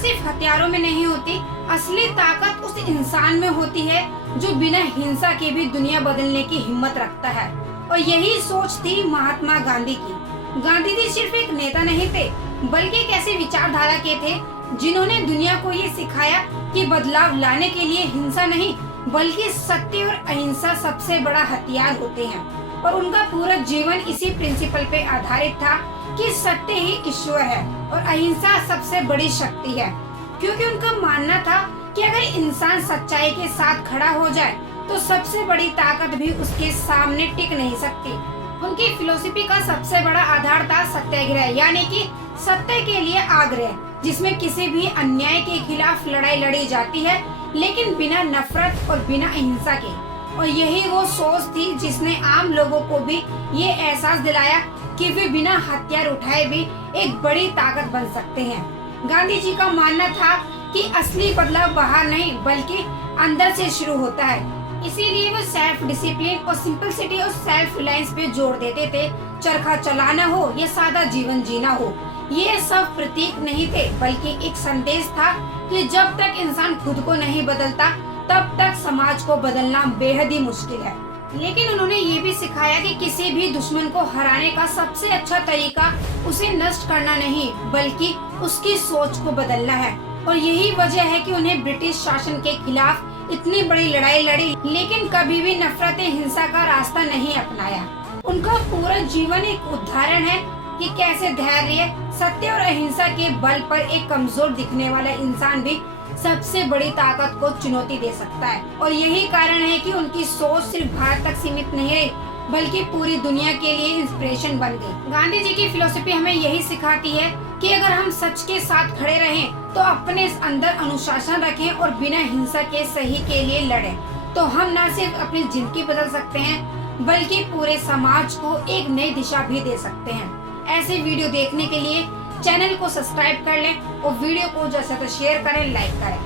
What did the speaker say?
सिर्फ हथियारों में नहीं होती, असली ताकत उस इंसान में होती है जो बिना हिंसा के भी दुनिया बदलने की हिम्मत रखता है। और यही सोच थी महात्मा गांधी की। गांधी जी सिर्फ एक नेता नहीं थे, बल्कि एक ऐसी विचारधारा के थे जिन्होंने दुनिया को ये सिखाया कि बदलाव लाने के लिए हिंसा नहीं, बल्कि सत्य और अहिंसा सबसे बड़ा हथियार होते हैं। और उनका पूरा जीवन इसी प्रिंसिपल पे आधारित था कि सत्य ही ईश्वर है और अहिंसा सबसे बड़ी शक्ति है। क्योंकि उनका मानना था कि अगर इंसान सच्चाई के साथ खड़ा हो जाए तो सबसे बड़ी ताकत भी उसके सामने टिक नहीं सकती। उनकी फिलोसफी का सबसे बड़ा आधार था सत्याग्रह, यानी कि सत्य के लिए आग्रह, जिसमें किसी भी अन्याय के खिलाफ लड़ाई लड़ी जाती है, लेकिन बिना नफरत और बिना हिंसा के। और यही वो सोच थी जिसने आम लोगों को भी ये एहसास दिलाया कि वे बिना हथियार उठाए भी एक बड़ी ताकत बन सकते हैं। गांधी जी का मानना था कि असली बदलाव बाहर नहीं बल्कि अंदर से शुरू होता है। इसीलिए वो सेल्फ डिसिप्लिन और सिंपलिसिटी और सेल्फ रिलायंस पे जोर देते थे। चरखा चलाना हो या सादा जीवन जीना हो, ये सब प्रतीक नहीं थे, बल्कि एक संदेश था कि जब तक इंसान खुद को नहीं बदलता तब तक समाज को बदलना बेहद ही मुश्किल है। लेकिन उन्होंने ये भी सिखाया कि किसी भी दुश्मन को हराने का सबसे अच्छा तरीका उसे नष्ट करना नहीं, बल्कि उसकी सोच को बदलना है। और यही वजह है कि उन्हें ब्रिटिश शासन के खिलाफ इतनी बड़ी लड़ाई लड़ी, लेकिन कभी भी नफरत हिंसा का रास्ता नहीं अपनाया। उनका पूरा जीवन एक उदाहरण है कि कैसे धैर्य, सत्य और अहिंसा के बल पर एक कमजोर दिखने वाला इंसान भी सबसे बड़ी ताकत को चुनौती दे सकता है। और यही कारण है कि उनकी सोच सिर्फ भारत तक सीमित नहीं रही, बल्कि पूरी दुनिया के लिए इंस्पिरेशन बन गई। गांधी जी की फिलोसफी हमें यही सिखाती है कि अगर हम सच के साथ खड़े रहें, तो अपने अंदर अनुशासन रखें और बिना हिंसा के सही के लिए लड़ें, तो हम न सिर्फ अपनी जिंदगी बदल सकते हैं, बल्कि पूरे समाज को एक नई दिशा भी दे सकते हैं। ऐसे वीडियो देखने के लिए चैनल को सब्सक्राइब कर लें और वीडियो को जैसे तो शेयर करें, लाइक करें।